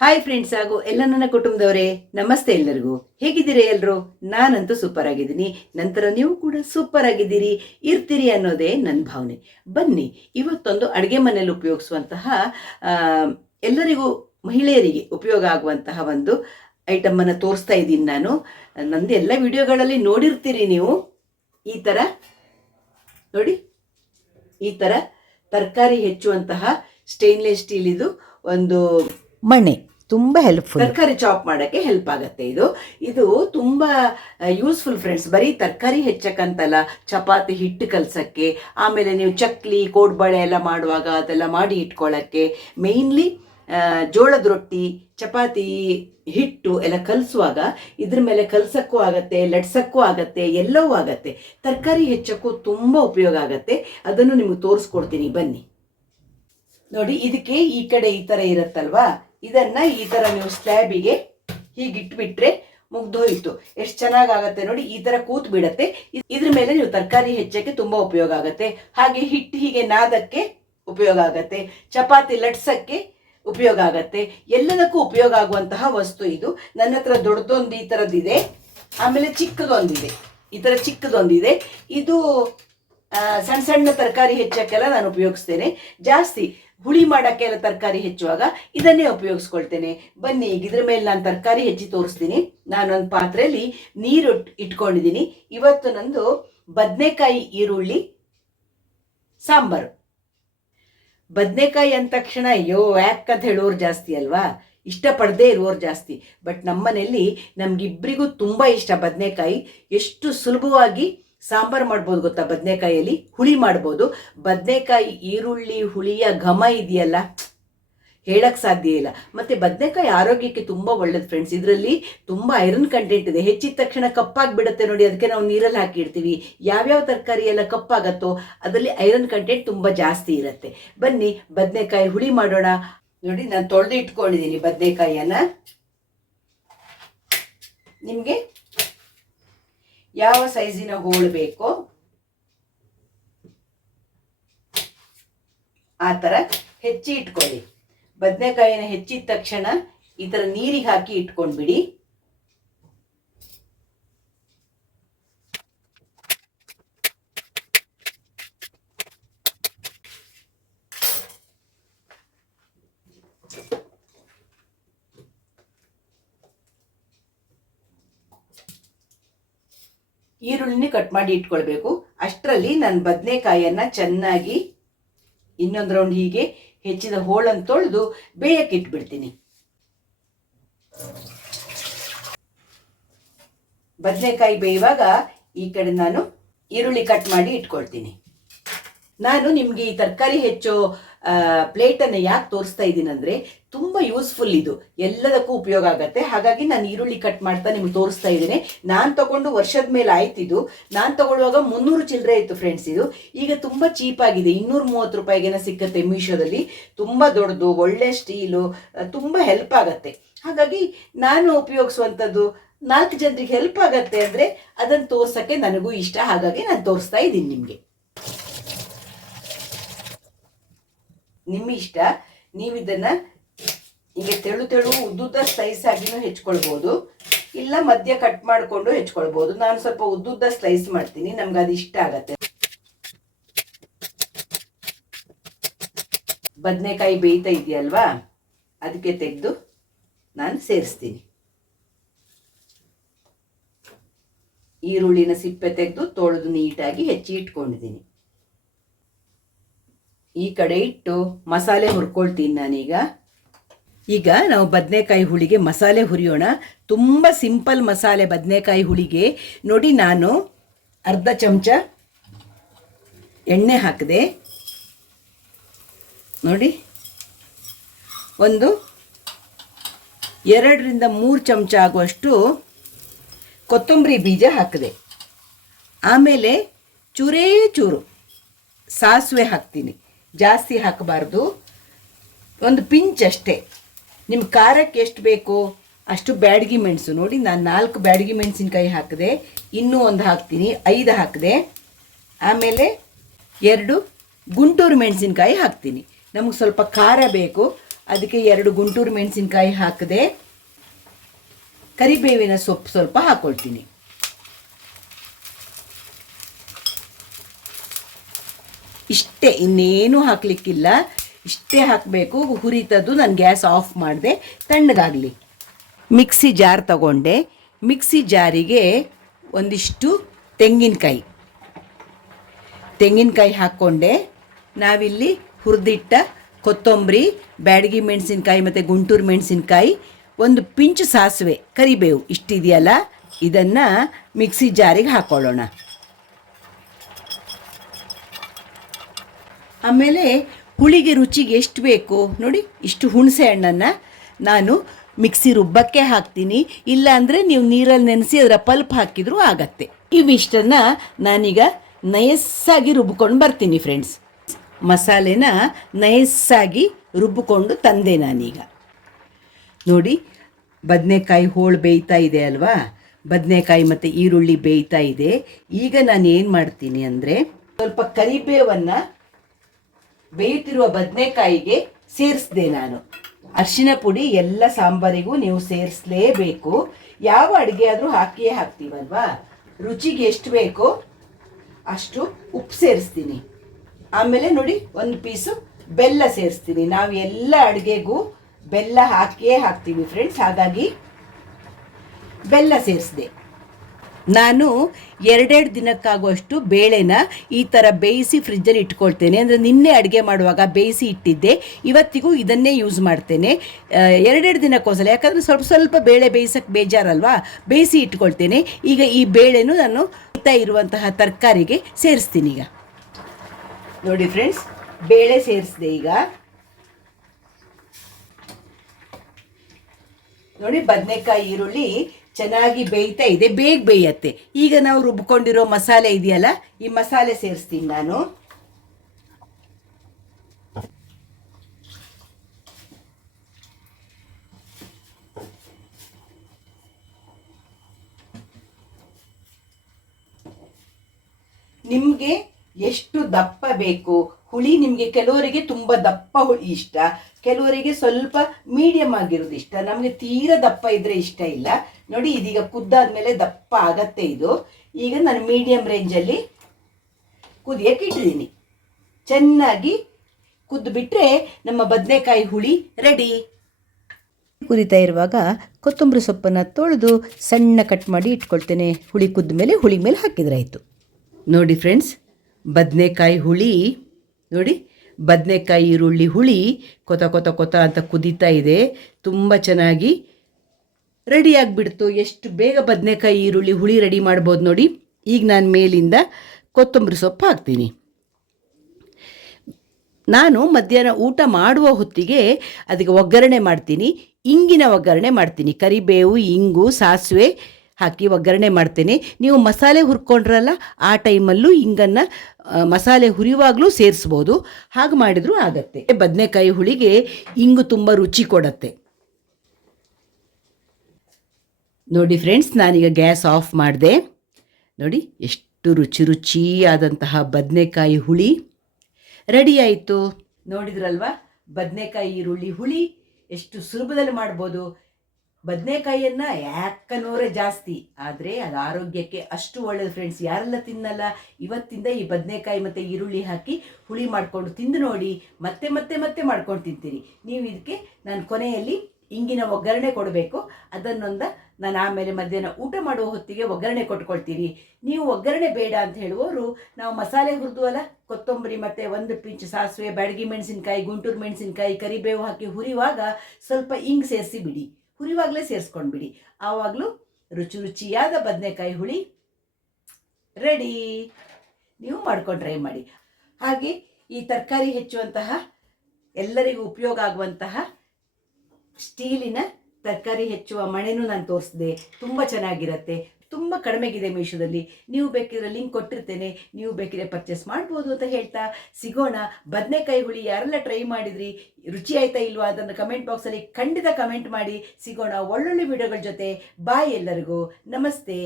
Hi friends ಹಾಗೂ ಎಲ್ಲ ನನ್ನ ಕುಟುಂಬದವರೇ, ನಮಸ್ತೆ ಎಲ್ಲರಿಗೂ. ಹೇಗಿದ್ದೀರಿ ಎಲ್ಲರೂ? ನಾನಂತೂ ಸೂಪರ್ ಆಗಿದ್ದೀನಿ. ನಂತರ ನೀವು ಕೂಡ ಸೂಪರ್ ಆಗಿದ್ದೀರಿ, ಇರ್ತೀರಿ ಅನ್ನೋದೇ ನನ್ನ ಭಾವನೆ. ಬನ್ನಿ, ಇವತ್ತೊಂದು ಅಡುಗೆ ಮನೆಯಲ್ಲಿ ಉಪಯೋಗಿಸುವಂತಹ ಎಲ್ಲರಿಗೂ ಮಹಿಳೆಯರಿಗೆ ಉಪಯೋಗ ಆಗುವಂತಹ ಒಂದು ಐಟಮನ್ನು ತೋರಿಸ್ತಾ ಇದ್ದೀನಿ ನಾನು. ನಂದು ಎಲ್ಲ ವಿಡಿಯೋಗಳಲ್ಲಿ ನೋಡಿರ್ತೀರಿ ನೀವು. ಈ ಥರ ನೋಡಿ, ಈ ಥರ ತರಕಾರಿ ಹೆಚ್ಚುವಂತಹ ಸ್ಟೇನ್ಲೆಸ್ ಸ್ಟೀಲ್ ಇದು ಒಂದು ಮಣೆ. ತುಂಬ ಹೆಲ್ಪ್ಫುಲ್, ತರಕಾರಿ ಚಾಪ್ ಮಾಡೋಕ್ಕೆ ಹೆಲ್ಪ್ ಆಗುತ್ತೆ. ಇದು ತುಂಬ ಯೂಸ್ಫುಲ್ ಫ್ರೆಂಡ್ಸ್. ಬರೀ ತರಕಾರಿ ಹೆಚ್ಚಕ್ಕಂತಲ್ಲ, ಚಪಾತಿ ಹಿಟ್ಟು ಕಲಸಕ್ಕೆ, ಆಮೇಲೆ ನೀವು ಚಕ್ಲಿ ಕೋಡ್ಬಳೆ ಎಲ್ಲ ಮಾಡುವಾಗ ಅದೆಲ್ಲ ಮಾಡಿ ಇಟ್ಕೊಳ್ಳೋಕ್ಕೆ, ಮೇಯ್ನ್ಲಿ ಜೋಳದ ರೊಟ್ಟಿ ಚಪಾತಿ ಹಿಟ್ಟು ಎಲ್ಲ ಕಲಿಸುವಾಗ ಇದ್ರ ಮೇಲೆ ಕಲಸಕ್ಕೂ ಆಗತ್ತೆ, ಲಟ್ಸಕ್ಕೂ ಆಗತ್ತೆ, ಎಲ್ಲವೂ ಆಗತ್ತೆ. ತರಕಾರಿ ಹೆಚ್ಚಕ್ಕೂ ತುಂಬ ಉಪಯೋಗ ಆಗತ್ತೆ. ಅದನ್ನು ನಿಮಗೆ ತೋರಿಸ್ಕೊಡ್ತೀನಿ, ಬನ್ನಿ ನೋಡಿ. ಇದಕ್ಕೆ ಈ ಕಡೆ ಈ ಥರ ಇರುತ್ತಲ್ವಾ, ಇದನ್ನು ಈ ಥರ ನೀವು ಸ್ಲ್ಯಾಬಿಗೆ ಹೀಗಿಟ್ಬಿಟ್ರೆ ಮುಗ್ದೋಯ್ತು. ಎಷ್ಟು ಚೆನ್ನಾಗಾಗತ್ತೆ ನೋಡಿ. ಈ ಥರ ಕೂತ್ ಬಿಡತ್ತೆ. ಇದ್ರ ಮೇಲೆ ನೀವು ತರಕಾರಿ ಹೆಚ್ಚಕ್ಕೆ ತುಂಬ ಉಪಯೋಗ ಆಗುತ್ತೆ. ಹಾಗೆ ಹಿಟ್ಟು ಹೀಗೆ ನಾದಕ್ಕೆ ಉಪಯೋಗ ಆಗತ್ತೆ, ಚಪಾತಿ ಲಟ್ಸಕ್ಕೆ ಉಪಯೋಗ ಆಗತ್ತೆ, ಎಲ್ಲದಕ್ಕೂ ಉಪಯೋಗ ಆಗುವಂತಹ ವಸ್ತು ಇದು. ನನ್ನ ಹತ್ರ ದೊಡ್ಡದೊಂದು ಈ ಥರದ್ದಿದೆ, ಆಮೇಲೆ ಚಿಕ್ಕದೊಂದಿದೆ, ಈ ಥರ ಚಿಕ್ಕದೊಂದಿದೆ. ಇದು ಸಣ್ಣ ಸಣ್ಣ ತರಕಾರಿ ಹೆಚ್ಚಕ್ಕೆಲ್ಲ ನಾನು ಉಪಯೋಗಿಸ್ತೇನೆ. ಜಾಸ್ತಿ ಹುಳಿ ಮಾಡೋಕ್ಕೆಲ್ಲ ತರಕಾರಿ ಹೆಚ್ಚುವಾಗ ಇದನ್ನೇ ಉಪಯೋಗಿಸ್ಕೊಳ್ತೇನೆ. ಬನ್ನಿ, ಈಗ ಇದ್ರ ಮೇಲೆ ನಾನು ತರಕಾರಿ ಹೆಚ್ಚಿ ತೋರಿಸ್ತೀನಿ. ನಾನೊಂದು ಪಾತ್ರೆಯಲ್ಲಿ ನೀರು ಇಟ್ಕೊಂಡಿದ್ದೀನಿ. ಇವತ್ತು ನಂದು ಬದನೆಕಾಯಿ ಈರುಳ್ಳಿ ಸಾಂಬಾರು. ಬದನೆಕಾಯಿ ಅಂದ ತಕ್ಷಣ ಅಯ್ಯೋ ಯಾಕ್ ಅಂತ ಹೇಳೋರು ಜಾಸ್ತಿ ಅಲ್ವಾ, ಇಷ್ಟಪಡದೇ ಇರುವವರು ಜಾಸ್ತಿ. ಬಟ್ ನಮ್ಮನೇಲಿ ನಮಗಿಬ್ಬರಿಗೂ ತುಂಬ ಇಷ್ಟ ಬದನೆಕಾಯಿ. ಎಷ್ಟು ಸುಲಭವಾಗಿ ಸಾಂಬಾರು ಮಾಡ್ಬೋದು ಗೊತ್ತಾ? ಬದನೆಕಾಯಲ್ಲಿ ಹುಳಿ ಮಾಡ್ಬೋದು. ಬದನೆಕಾಯಿ ಈರುಳ್ಳಿ ಹುಳಿಯ ಘಮ ಇದೆಯಲ್ಲ, ಹೇಳಕ್ಕೆ ಸಾಧ್ಯ ಇಲ್ಲ. ಮತ್ತು ಬದನೆಕಾಯಿ ಆರೋಗ್ಯಕ್ಕೆ ತುಂಬ ಒಳ್ಳೇದು ಫ್ರೆಂಡ್ಸ್. ಇದರಲ್ಲಿ ತುಂಬ ಐರನ್ ಕಂಟೆಂಟ್ ಇದೆ. ಹೆಚ್ಚಿದ ತಕ್ಷಣ ಕಪ್ಪಾಗಿಬಿಡುತ್ತೆ ನೋಡಿ, ಅದಕ್ಕೆ ನಾವು ನೀರಲ್ಲಿ ಹಾಕಿಡ್ತೀವಿ. ಯಾವ್ಯಾವ ತರಕಾರಿ ಎಲ್ಲ ಕಪ್ಪಾಗತ್ತೋ ಅದರಲ್ಲಿ ಐರನ್ ಕಂಟೆಂಟ್ ತುಂಬ ಜಾಸ್ತಿ ಇರುತ್ತೆ. ಬನ್ನಿ ಬದನೆಕಾಯಿ ಹುಳಿ ಮಾಡೋಣ. ನೋಡಿ, ನಾನು ತೊಳೆದು ಇಟ್ಕೊಂಡಿದ್ದೀನಿ ಬದನೆಕಾಯಿಯನ್ನು. ನಿಮಗೆ ಯಾವ ಸೈಜಿನ ಹೋಳು ಬೇಕೋ ಆ ಥರ ಹೆಚ್ಚಿ ಇಟ್ಕೊಳ್ಳಿ. ಬದನೆಕಾಯಿನ ಹೆಚ್ಚಿದ ತಕ್ಷಣ ಈ ಥರ ನೀರಿಗೆ ಹಾಕಿ ಇಟ್ಕೊಂಡ್ಬಿಡಿ. ಈರುಳ್ಳಿನ ಕಟ್ ಮಾಡಿ ಇಟ್ಕೊಳ್ಬೇಕು. ಅಷ್ಟರಲ್ಲಿ ನಾನು ಬದನೆಕಾಯಿಯನ್ನು ಚೆನ್ನಾಗಿ ಇನ್ನೊಂದು ರೌಂಡ್ ಹೀಗೆ ಹೆಚ್ಚಿದ ಹೋಳನ್ನು ತೊಳೆದು ಬೇಯಕ್ಕೆ ಇಟ್ಬಿಡ್ತೀನಿ. ಬದನೆಕಾಯಿ ಬೇಯುವಾಗ ಈ ಕಡೆ ನಾನು ಈರುಳ್ಳಿ ಕಟ್ ಮಾಡಿ ಇಟ್ಕೊಳ್ತೀನಿ. ನಾನು ನಿಮಗೆ ಈ ತರಕಾರಿ ಹೆಚ್ಚೋ ಪ್ಲೇಟನ್ನು ಯಾಕೆ ತೋರಿಸ್ತಾ ಇದ್ದೀನಿ ಅಂದರೆ, ತುಂಬ ಯೂಸ್ಫುಲ್ ಇದು, ಎಲ್ಲದಕ್ಕೂ ಉಪಯೋಗ ಆಗುತ್ತೆ. ಹಾಗಾಗಿ ನಾನು ಈರುಳ್ಳಿ ಕಟ್ ಮಾಡ್ತಾ ನಿಮ್ಗೆ ತೋರಿಸ್ತಾ ಇದ್ದೀನಿ. ನಾನು ತಗೊಂಡು ವರ್ಷದ ಮೇಲೆ ಆಯ್ತಿದ್ದು. ನಾನು ತಗೊಳ್ಳುವಾಗ 300 ಚಿಲ್ಲರೆ ಇತ್ತು ಫ್ರೆಂಡ್ಸ್. ಇದು ಈಗ ತುಂಬ ಚೀಪಾಗಿದೆ, 230 ರೂಪಾಯಿಗೇನ ಸಿಕ್ಕತ್ತೆ ಮೀಶೋದಲ್ಲಿ. ತುಂಬ ದೊಡ್ಡದು, ಒಳ್ಳೆ ಸ್ಟೀಲು, ತುಂಬ ಹೆಲ್ಪ್ ಆಗುತ್ತೆ. ಹಾಗಾಗಿ ನಾನು ಉಪಯೋಗಿಸುವಂಥದ್ದು 4 ಜನರಿಗೆ ಹೆಲ್ಪ್ ಆಗತ್ತೆ ಅಂದರೆ ಅದನ್ನು ತೋರ್ಸೋಕ್ಕೆ ನನಗೂ ಇಷ್ಟ. ಹಾಗಾಗಿ ನಾನು ತೋರಿಸ್ತಾ ಇದ್ದೀನಿ ನಿಮಗೆ. ನಿಮ್ಮ ಇಷ್ಟ, ನೀವು ಇದನ್ನು ಈಗ ತೆಳು ಉದ್ದುದ್ದ ಸ್ಲೈಸ್ ಆಗಿನೂ ಹೆಚ್ಕೊಳ್ಬೋದು, ಇಲ್ಲ ಮಧ್ಯ ಕಟ್ ಮಾಡಿಕೊಂಡು ಹೆಚ್ಕೊಳ್ಬೋದು. ನಾನು ಸ್ವಲ್ಪ ಉದ್ದುದ್ದ ಸ್ಲೈಸ್ ಮಾಡ್ತೀನಿ, ನಮ್ಗೆ ಅದು ಇಷ್ಟ ಆಗತ್ತೆ. ಬದನೆಕಾಯಿ ಬೇಯ್ತಾ ಇದೆಯಲ್ವಾ, ಅದಕ್ಕೆ ತೆಗೆದು ನಾನು ಸೇರಿಸ್ತೀನಿ. ಈರುಳ್ಳಿನ ಸಿಪ್ಪೆ ತೆಗೆದು ತೊಳೆದು ನೀಟಾಗಿ ಹೆಚ್ಚಿ ಇಟ್ಕೊಂಡಿದ್ದೀನಿ. ಈ ಕಡೆ ಇಟ್ಟು ಮಸಾಲೆ ಹುರ್ಕೊಳ್ತೀನಿ ನಾನೀಗ. ಈಗ ನಾವು ಬದನೆಕಾಯಿ ಹುಳಿಗೆ ಮಸಾಲೆ ಹುರಿಯೋಣ. ತುಂಬ ಸಿಂಪಲ್ ಮಸಾಲೆ ಬದನೆಕಾಯಿ ಹುಳಿಗೆ. ನೋಡಿ, ನಾನು ಅರ್ಧ ಚಮಚ ಎಣ್ಣೆ ಹಾಕಿದೆ. ನೋಡಿ, ಒಂದು 2 ರಿಂದ 3 ಚಮಚ ಆಗುವಷ್ಟು ಕೊತ್ತಂಬರಿ ಬೀಜ ಹಾಕಿದೆ. ಆಮೇಲೆ ಚೂರೇ ಚೂರು ಸಾಸಿವೆ ಹಾಕ್ತೀನಿ, ಜಾಸ್ತಿ ಹಾಕಬಾರ್ದು, ಒಂದು ಪಿಂಚ್ ಅಷ್ಟೇ. ನಿಮ್ಮ ಖಾರಕ್ಕೆ ಎಷ್ಟು ಬೇಕೋ ಅಷ್ಟು ಬ್ಯಾಡಗಿ ಮೆಣಸು. ನೋಡಿ, ನಾನು 4 ಬ್ಯಾಡಗಿ ಮೆಣಸಿನ್ಕಾಯಿ ಹಾಕಿದೆ, ಇನ್ನೂ ಒಂದು ಹಾಕ್ತೀನಿ, 5 ಹಾಕಿದೆ. ಆಮೇಲೆ 2 ಗುಂಟೂರು ಮೆಣಸಿನ್ಕಾಯಿ ಹಾಕ್ತೀನಿ. ನಮಗೆ ಸ್ವಲ್ಪ ಖಾರ ಬೇಕು, ಅದಕ್ಕೆ 2 ಗುಂಟೂರು ಮೆಣಸಿನ್ಕಾಯಿ ಹಾಕಿದೆ. ಕರಿಬೇವಿನ ಸೊಪ್ಪು ಸ್ವಲ್ಪ ಹಾಕ್ಕೊಳ್ತೀನಿ. ಇಷ್ಟೇ, ಇನ್ನೇನು ಹಾಕಲಿಕ್ಕಿಲ್ಲ, ಇಷ್ಟೇ ಹಾಕಬೇಕು. ಹುರಿತದ್ದು ನಾನು ಗ್ಯಾಸ್ ಆಫ್ ಮಾಡಿದೆ, ತಣ್ಣಗಾಗಲಿ. ಮಿಕ್ಸಿ ಜಾರ್ ತಗೊಂಡೆ. ಮಿಕ್ಸಿ ಜಾರಿಗೆ ಒಂದಿಷ್ಟು ತೆಂಗಿನಕಾಯಿ ಹಾಕ್ಕೊಂಡೆ. ನಾವಿಲ್ಲಿ ಹುರಿದಿಟ್ಟ ಕೊತ್ತಂಬರಿ, ಬ್ಯಾಡಗಿ ಮೆಣಸಿನ್ಕಾಯಿ ಮತ್ತು ಗುಂಟೂರು ಮೆಣಸಿನ್ಕಾಯಿ, ಒಂದು ಪಿಂಚು ಸಾಸಿವೆ, ಕರಿಬೇವು ಇಷ್ಟಿದೆಯಲ್ಲ, ಇದನ್ನು ಮಿಕ್ಸಿ ಜಾರಿಗೆ ಹಾಕ್ಕೊಳ್ಳೋಣ. ಆಮೇಲೆ ಹುಳಿಗೆ ರುಚಿಗೆ ಎಷ್ಟು ಬೇಕು ನೋಡಿ, ಇಷ್ಟು ಹುಣಸೆ ಹಣ್ಣನ್ನು ನಾನು ಮಿಕ್ಸಿ ರುಬ್ಬಕ್ಕೆ ಹಾಕ್ತೀನಿ. ಇಲ್ಲಾಂದರೆ ನೀವು ನೀರಲ್ಲಿ ನೆನೆಸಿ ಅದರ ಪಲ್ಪ್ ಹಾಕಿದರೂ ಆಗತ್ತೆ. ಇವಿಷ್ಟನ್ನು ನಾನೀಗ ನಯಸ್ಸಾಗಿ ರುಬ್ಕೊಂಡು ಬರ್ತೀನಿ ಫ್ರೆಂಡ್ಸ್. ಮಸಾಲೆನ ನಯಸ್ಸಾಗಿ ರುಬ್ಬಿಕೊಂಡು ತಂದೆ ನಾನೀಗ. ನೋಡಿ, ಬದನೆಕಾಯಿ ಹೋಳು ಬೇಯ್ತಾ ಇದೆ ಅಲ್ವಾ, ಬದನೆಕಾಯಿ ಮತ್ತು ಈರುಳ್ಳಿ ಬೇಯ್ತಾ ಇದೆ. ಈಗ ನಾನು ಏನು ಮಾಡ್ತೀನಿ ಅಂದರೆ, ಸ್ವಲ್ಪ ಕರಿಬೇವನ್ನು ಬೇಯುತ್ತಿರುವ ಬದನೆಕಾಯಿಗೆ ಸೇರಿಸಿದೆ ನಾನು. ಅರಿಶಿನ ಪುಡಿ ಎಲ್ಲ ಸಾಂಬಾರಿಗೂ ನೀವು ಸೇರಿಸಲೇಬೇಕು. ಯಾವ ಅಡುಗೆ ಆದರೂ ಹಾಕಿಯೇ ಹಾಕ್ತೀವಲ್ವಾ, ರುಚಿಗೆ ಎಷ್ಟು ಬೇಕೋ ಅಷ್ಟು ಉಪ್ಪು ಸೇರಿಸ್ತೀನಿ. ಆಮೇಲೆ ನೋಡಿ, ಒಂದು ಪೀಸು ಬೆಲ್ಲ ಸೇರಿಸ್ತೀನಿ. ನಾವು ಎಲ್ಲ ಅಡುಗೆಗೂ ಬೆಲ್ಲ ಹಾಕಿಯೇ ಹಾಕ್ತೀವಿ ಫ್ರೆಂಡ್ಸ್, ಹಾಗಾಗಿ ಬೆಲ್ಲ ಸೇರಿಸಿದೆ. ನಾನು 2 ದಿನಕ್ಕಾಗುವಷ್ಟು ಬೇಳೆನ ಈ ಥರ ಬೇಯಿಸಿ ಫ್ರಿಜ್ಜಲ್ಲಿ ಇಟ್ಕೊಳ್ತೇನೆ. ಅಂದರೆ ನಿನ್ನೆ ಅಡುಗೆ ಮಾಡುವಾಗ ಬೇಯಿಸಿ ಇಟ್ಟಿದ್ದೆ, ಇವತ್ತಿಗೂ ಇದನ್ನೇ ಯೂಸ್ ಮಾಡ್ತೇನೆ. 2 ದಿನಕ್ಕೋಸಲ, ಯಾಕಂದರೆ ಸ್ವಲ್ಪ ಬೇಳೆ ಬೇಯಿಸೋಕ್ಕೆ ಬೇಜಾರಲ್ವಾ, ಬೇಯಿಸಿ ಇಟ್ಕೊಳ್ತೇನೆ. ಈಗ ಈ ಬೇಳೆನೂ ನಾನು ಇರುವಂತಹ ತರಕಾರಿಗೆ ಸೇರಿಸ್ತೀನಿ. ಈಗ ನೋಡಿ ಫ್ರೆಂಡ್ಸ್, ಬೇಳೆ ಸೇರಿಸಿದೆ. ಈಗ ನೋಡಿ, ಬದನೆಕಾಯಿ ಈರುಳ್ಳಿ ಚೆನ್ನಾಗಿ ಬೇಯ್ತಾ ಇದೆ, ಬೇಗ ಬೇಯತ್ತೆ. ಈಗ ನಾವು ರುಬ್ಕೊಂಡಿರೋ ಮಸಾಲೆ ಇದೆಯಲ್ಲ, ಈ ಮಸಾಲೆ ಸೇರಿಸ್ತೀನಿ ನಾನು. ನಿಮಗೆ ಎಷ್ಟು ದಪ್ಪ ಬೇಕು ಹುಳಿ, ನಿಮಗೆ ಕೆಲವರಿಗೆ ತುಂಬ ದಪ್ಪ ಹುಳಿ ಇಷ್ಟ, ಕೆಲವರಿಗೆ ಸ್ವಲ್ಪ ಮೀಡಿಯಮ್ ಆಗಿರೋದು ಇಷ್ಟ. ನಮಗೆ ತೀರಾ ದಪ್ಪ ಇದ್ರೆ ಇಷ್ಟ ಇಲ್ಲ. ನೋಡಿ, ಇದೀಗ ಕುದ್ದಾದ್ಮೇಲೆ ದಪ್ಪ ಆಗತ್ತೆ ಇದು. ಈಗ ನಾನು ಮೀಡಿಯಮ್ ರೇಂಜಲ್ಲಿ ಕುದಿಯಕ್ಕೆ ಇಟ್ಟಿದ್ದೀನಿ. ಚೆನ್ನಾಗಿ ಕುದ್ದು ಬಿಟ್ಟರೆ ನಮ್ಮ ಬದನೆಕಾಯಿ ಹುಳಿ ರೆಡಿ. ಕುದಿತಾ ಇರುವಾಗ ಕೊತ್ತಂಬರಿ ಸೊಪ್ಪನ್ನು ತೊಳೆದು ಸಣ್ಣ ಕಟ್ ಮಾಡಿ ಇಟ್ಕೊಳ್ತೇನೆ. ಹುಳಿ ಕುದ್ದ ಮೇಲೆ ಹುಳಿ ಮೇಲೆ ಹಾಕಿದ್ರಾಯಿತು. ನೋಡಿ ಫ್ರೆಂಡ್ಸ್, ಬದನೆಕಾಯಿ ಹುಳಿ ನೋಡಿ, ಬದನೆಕಾಯಿ ಈರುಳ್ಳಿ ಹುಳಿ ಕೊತ ಅಂತ ಕುದೀತಾ ಇದೆ. ತುಂಬ ಚೆನ್ನಾಗಿ ರೆಡಿಯಾಗಿಬಿಡ್ತು. ಎಷ್ಟು ಬೇಗ ಬದನೆಕಾಯಿ ಈರುಳ್ಳಿ ಹುಳಿ ರೆಡಿ ಮಾಡ್ಬೋದು ನೋಡಿ. ಈಗ ನಾನು ಮೇಲಿಂದ ಕೊತ್ತಂಬರಿ ಸೊಪ್ಪು ಹಾಕ್ತೀನಿ. ನಾನು ಮಧ್ಯಾಹ್ನ ಊಟ ಮಾಡುವ ಹೊತ್ತಿಗೆ ಅದಕ್ಕೆ ಒಗ್ಗರಣೆ ಮಾಡ್ತೀನಿ. ಇಂಗಿನ ಒಗ್ಗರಣೆ ಮಾಡ್ತೀನಿ. ಕರಿಬೇವು, ಇಂಗು, ಸಾಸಿವೆ ಹಾಕಿ ಒಗ್ಗರಣೆ ಮಾಡ್ತೇನೆ. ನೀವು ಮಸಾಲೆ ಹುರ್ಕೊಂಡ್ರಲ್ಲ, ಆ ಟೈಮಲ್ಲೂ ಇಂಗನ್ನು ಮಸಾಲೆ ಹುರಿಯುವಾಗಲೂ ಸೇರಿಸ್ಬೋದು. ಹಾಗೆ ಮಾಡಿದರೂ ಆಗತ್ತೆ. ಬದನೆಕಾಯಿ ಹುಳಿಗೆ ಇಂಗು ತುಂಬ ರುಚಿ ಕೊಡತ್ತೆ. ನೋಡಿ ಫ್ರೆಂಡ್ಸ್, ನಾನೀಗ ಗ್ಯಾಸ್ ಆಫ್ ಮಾಡಿದೆ. ನೋಡಿ, ಎಷ್ಟು ರುಚಿಯಾದಂತಹ ಬದನೆಕಾಯಿ ಹುಳಿ ರೆಡಿ ಆಯಿತು. ನೋಡಿದ್ರಲ್ವಾ, ಬದನೆಕಾಯಿ ಈರುಳ್ಳಿ ಹುಳಿ ಎಷ್ಟು ಸುಲಭದಲ್ಲಿ ಮಾಡ್ಬೋದು. ಬದನೆಕಾಯಿಯನ್ನು ಯಾಕನ್ನೋರೇ ಜಾಸ್ತಿ, ಆದರೆ ಅದು ಆರೋಗ್ಯಕ್ಕೆ ಅಷ್ಟು ಒಳ್ಳೆಯದು ಫ್ರೆಂಡ್ಸ್. ಯಾರೆಲ್ಲ ತಿನ್ನಲ್ಲ, ಇವತ್ತಿಂದ ಈ ಬದನೆಕಾಯಿ ಮತ್ತು ಈರುಳ್ಳಿ ಹಾಕಿ ಹುಳಿ ಮಾಡಿಕೊಂಡು ತಿಂದು ನೋಡಿ. ಮತ್ತೆ ಮತ್ತೆ ಮತ್ತೆ ಮಾಡ್ಕೊಂಡು ತಿಂತೀರಿ ನೀವು. ಇದಕ್ಕೆ ನಾನು ಕೊನೆಯಲ್ಲಿ ಇಂಗಿನ ಒಗ್ಗರಣೆ ಕೊಡಬೇಕು. ಅದನ್ನೊಂದು ನಾನು ಆಮೇಲೆ ಮಧ್ಯಾಹ್ನ ಊಟ ಮಾಡುವ ಹೊತ್ತಿಗೆ ಒಗ್ಗರಣೆ ಕೊಟ್ಕೊಳ್ತೀರಿ. ನೀವು ಒಗ್ಗರಣೆ ಬೇಡ ಅಂತ ಹೇಳುವವರು, ನಾವು ಮಸಾಲೆ ಹುರಿದುವಲ್ಲ, ಕೊತ್ತಂಬರಿ ಮತ್ತು 1 ಪಿಂಚ್ ಸಾಸಿವೆ, ಬ್ಯಾಡಗಿ ಮೆಣಸಿನ್ಕಾಯಿ, ಗುಂಟೂರು ಮೆಣಸಿನ್ಕಾಯಿ, ಕರಿಬೇವು ಹಾಕಿ ಹುರಿಯುವಾಗ ಸ್ವಲ್ಪ ಇಂಗು ಸೇರಿಸಿ ಬಿಡಿ. ಹುರಿವಾಗಲೇ ಸೇರಿಸ್ಕೊಂಡ್ಬಿಡಿ. ಆವಾಗಲೂ ರುಚಿಯಾದ ಬದನೆಕಾಯಿ ಹುಳಿ ರೆಡಿ. ನೀವು ಮಾಡ್ಕೊಂಡು ಟ್ರೈ ಮಾಡಿ. ಹಾಗೆ ಈ ತರಕಾರಿ ಹೆಚ್ಚುವಂತಹ, ಎಲ್ಲರಿಗೂ ಉಪಯೋಗ ಆಗುವಂತಹ ಸ್ಟೀಲಿನ ತರಕಾರಿ ಹೆಚ್ಚುವ ಮಣೆನೂ ನಾನು ತೋರಿಸಿದೆ. ತುಂಬ ಚೆನ್ನಾಗಿರುತ್ತೆ. ತುಂಬ ಕಡಿಮೆಗಿದೆ ಮೀಶೋದಲ್ಲಿ. ನೀವು ಬೇಕಿದ್ರೆ ಲಿಂಕ್ ಕೊಟ್ಟಿರ್ತೇನೆ, ನೀವು ಬೇಕಿದ್ರೆ ಪರ್ಚೇಸ್ ಮಾಡ್ಬೋದು ಅಂತ ಹೇಳ್ತಾ ಸಿಗೋಣ. ಬದನೆಕಾಯಿ ಹುಳಿ ಯಾರೆಲ್ಲ ಟ್ರೈ ಮಾಡಿದ್ರಿ, ರುಚಿ ಆಯ್ತಾ ಇಲ್ವಾ ಅದನ್ನು ಕಮೆಂಟ್ ಬಾಕ್ಸಲ್ಲಿ ಖಂಡಿತ ಕಮೆಂಟ್ ಮಾಡಿ. ಸಿಗೋಣ ಒಳ್ಳೊಳ್ಳೆ ವಿಡಿಯೋಗಳ ಜೊತೆ. ಬಾಯ್ ಎಲ್ಲರಿಗೂ. ನಮಸ್ತೆ.